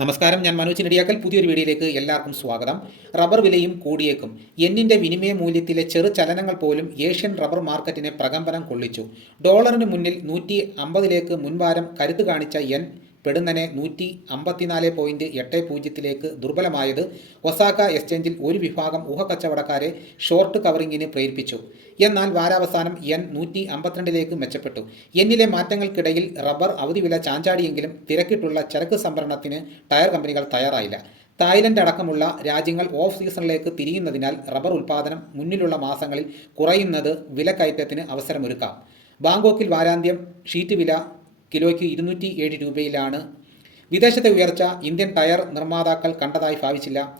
നമസ്കാരം ഞാൻ മനോജ് നെടിയാക്കൽ പുതിയൊരു വീഡിയോയിലേക്ക് എല്ലാവർക്കും സ്വാഗതം. റബ്ബർ വിലയും കൂടിയേക്കും. എന്നിന്റെ വിനിമയ മൂല്യത്തിലെ ചെറു ചലനങ്ങൾ പോലും ഏഷ്യൻ റബ്ബർ മാർക്കറ്റിനെ പ്രകമ്പനം കൊള്ളിച്ചു. ഡോളറിന് മുന്നിൽ നൂറ്റി അമ്പതിലേക്ക് മുൻവാരം കരുത്ത് കാണിച്ച എൻ പെടുന്നനെ നൂറ്റി അമ്പത്തിനാല് പോയിന്റ് എട്ട് പൂജ്യത്തിലേക്ക് ദുർബലമായത് ഒസാക്ക എക്സ്ചേഞ്ചിൽ ഒരു വിഭാഗം ഊഹക്കച്ചവടക്കാരെ ഷോർട്ട് കവറിങ്ങിന് പ്രേരിപ്പിച്ചു. എന്നാൽ വാരാവസാനം എൻ നൂറ്റി അമ്പത്തിരണ്ടിലേക്ക് മെച്ചപ്പെട്ടു. എന്നിലെ മാറ്റങ്ങൾക്കിടയിൽ റബ്ബർ അവധി വില ചാഞ്ചാടിയെങ്കിലും തിരക്കിട്ടുള്ള ചരക്ക് സംഭരണത്തിന് ടയർ കമ്പനികൾ തയ്യാറായില്ല. തായ്ലൻഡ് അടക്കമുള്ള രാജ്യങ്ങൾ ഓഫ് സീസണിലേക്ക് തിരിയുന്നതിനാൽ റബ്ബർ ഉൽപ്പാദനം മുന്നിലുള്ള മാസങ്ങളിൽ കുറയുന്നത് വിലക്കയറ്റത്തിന് അവസരമൊരുക്കാം. ബാങ്കോക്കിൽ വാരാന്ത്യം ഷീറ്റ് വില കിലോയ്ക്ക് ഇരുന്നൂറ്റി ഏഴ് രൂപയിലാണ്. വിദേശത്തെ ഉയർച്ച ഇന്ത്യൻ ടയർ നിർമ്മാതാക്കൾ കണ്ടതായി ഭാവിച്ചില്ല.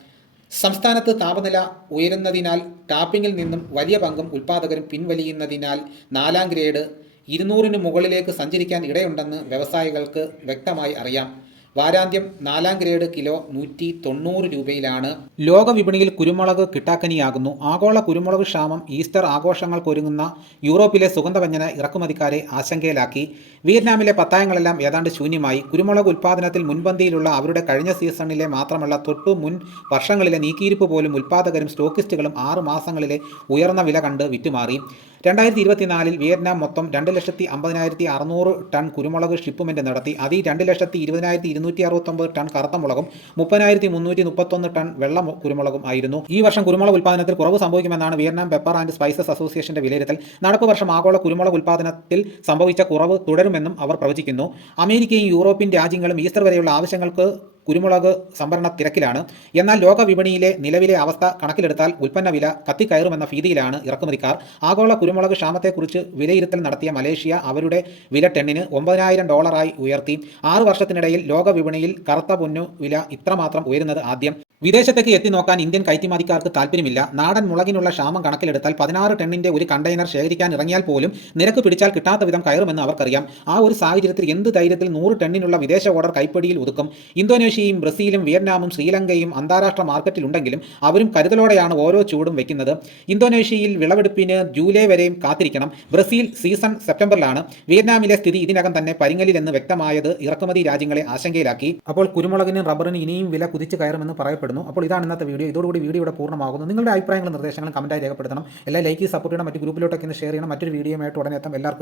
സംസ്ഥാനത്ത് താപനില ഉയരുന്നതിനാൽ ടാപ്പിങ്ങിൽ നിന്നും വലിയ പങ്കും ഉൽപ്പാദകരും പിൻവലിയുന്നതിനാൽ നാലാം ഗ്രേഡ് ഇരുന്നൂറിന് മുകളിലേക്ക് സഞ്ചരിക്കാൻ ഇടയുണ്ടെന്ന് വ്യവസായികൾക്ക് വ്യക്തമായി അറിയാം. വാരാന്ത്യം നാലാം ഗ്രേഡ് കിലോ നൂറ്റി തൊണ്ണൂറ് രൂപയിലാണ്. ലോക വിപണിയിൽ കുരുമുളക് കിട്ടാക്കനിയാകുന്നു. ആഗോള കുരുമുളക് ക്ഷാമം ഈസ്റ്റർ ആഘോഷങ്ങൾക്കൊരുങ്ങുന്ന യൂറോപ്പിലെ സുഗന്ധവ്യഞ്ജന ഇറക്കുമതിക്കാരെ ആശങ്കയിലാക്കി. വിയറ്റ്നാമിലെ പത്തായങ്ങളെല്ലാം ഏതാണ്ട് ശൂന്യമായി. കുരുമുളക് ഉൽപ്പാദനത്തിൽ മുൻപന്തിയിലുള്ള അവരുടെ കഴിഞ്ഞ സീസണിലെ മാത്രമല്ല തൊട്ടു മുൻ വർഷങ്ങളിലെ നീക്കിയിരിപ്പ് പോലും ഉൽപ്പാദകരും സ്റ്റോക്കിസ്റ്റുകളും ആറ് മാസങ്ങളിലെ ഉയർന്ന വില കണ്ട് വിറ്റുമാറി. രണ്ടായിരത്തി ഇരുപത്തിനാലിൽ വിയറ്റ്നാം മൊത്തം രണ്ട് ലക്ഷത്തി അമ്പതിനായിരത്തി അറുന്നൂറ് ടൺ കുരുമുളക് ഷിപ്പ്മെന്റ് നടത്തി. അതിൽ രണ്ട് ലക്ഷത്തി ഇരുപതിനായിരത്തി ഇരുന്നൂറ്റി അറുപത്തൊമ്പത് ടൺ കറുത്ത മുളകും മുപ്പതിനായിരത്തി മുന്നൂറ്റി മുപ്പത്തൊന്ന് ടൺ വെള്ള കുരുമുളകും ആയിരുന്നു. ഈ വർഷം കുരുമുളക് ഉൽപ്പാദനത്തിൽ കുറവ് സംഭവിക്കുമെന്നാണ് വിയറ്റ്നാം പെപ്പർ ആൻഡ് സ്പൈസസ് അസോസിയേഷന്റെ വിലയിരുത്തൽ. നടപ്പ് വർഷം ആഗോള കുരുമുളക് ഉൽപ്പാദനത്തിൽ സംഭവിച്ച കുറവ് തുടരുമെന്നും അവർ പ്രവചിക്കുന്നു. അമേരിക്കയും യൂറോപ്യൻ രാജ്യങ്ങളും ഈസ്റ്റർ വരെയുള്ള ആവശ്യങ്ങൾക്ക് കുരുമുളക് സംഭരണ തിരക്കിലാണ്. എന്നാൽ ലോക വിപണിയിലെ നിലവിലെ അവസ്ഥ കണക്കിലെടുത്താൽ ഉൽപ്പന്ന വില കത്തിക്കയറുമെന്ന ഭീതിയിലാണ് ഇറക്കുമതിക്കാർ. ആഗോള കുരുമുളക് ക്ഷാമത്തെക്കുറിച്ച് വിലയിരുത്തൽ നടത്തിയ മലേഷ്യ അവരുടെ വില ടെണ്ണിന് ഒമ്പതിനായിരം ഡോളറായി ഉയർത്തി. ആറു വർഷത്തിനിടയിൽ ലോക വിപണിയിൽ കറുത്ത പൊന്നു വില ഇത്രമാത്രം ഉയരുന്നത് ആദ്യം. വിദേശത്തേക്ക് എത്തി നോക്കാൻ ഇന്ത്യൻ കയറ്റുമതിക്കാർക്ക് താല്പര്യമില്ല. നാടൻ മുളകിനുള്ള ക്ഷാമം കണക്കിലെടുത്താൽ പതിനാറ് ടണ്ണിന്റെ ഒരു കണ്ടെയ്നർ ശേഖരിക്കാൻ ഇറങ്ങിയാൽ പോലും നിരക്ക് പിടിച്ചാൽ കിട്ടാത്ത വിധം കയറുമെന്ന് അവർക്കറിയാം. ആ ഒരു സാഹചര്യത്തിൽ എന്ത് ധൈര്യത്തിൽ നൂറ് ടണ്ണിനുള്ള വിദേശ ഓർഡർ കൈപ്പടിയിൽ ഒതുക്കും? ഇന്തോനേഷ്യയും ബ്രസീലും വിയറ്റ്നാമും ശ്രീലങ്കയും അന്താരാഷ്ട്ര മാർക്കറ്റിലുണ്ടെങ്കിലും അവരും കരുതലോടെയാണ് ഓരോ ചൂടും വെക്കുന്നത്. ഇന്തോനേഷ്യയിൽ വിളവെടുപ്പിന് ജൂലൈ വരെയും കാത്തിരിക്കണം. Brazil season സെപ്റ്റംബറിലാണ്. വിയറ്റ്നാമിലെ സ്ഥിതി ഇതിനകം തന്നെ പരിങ്ങലിലെന്ന് വ്യക്തമായത് ഇറക്കുമതി രാജ്യങ്ങളെ ആശങ്കയിലാക്കി. അപ്പോൾ കുരുമുളകിനും റബ്ബറിന് ഇനിയും വില കുതിച്ചു കയറുമെന്ന് പറയപ്പെടുന്നു അപ്പോൾ ഇതാണ് ഇന്നത്തെ വീഡിയോ. ഇതോടുകൂടി വീഡിയോ ഇവിടെ പൂർണമാകുന്നു. നിങ്ങളുടെ അഭിപ്രായങ്ങളും നിർദ്ദേശങ്ങളും കമന്റായി രേഖപ്പെടുത്തണം. എല്ലാ ലൈക്ക് സപ്പോർട്ട് ചെയ്യണം. മറ്റ് ഗ്രൂപ്പിലോട്ടൊക്കെ ഒന്ന് ഷെയർ ചെയ്യണം. മറ്റൊരു വീഡിയോയുമായിട്ട് ഉടനെ എല്ലാവർക്കും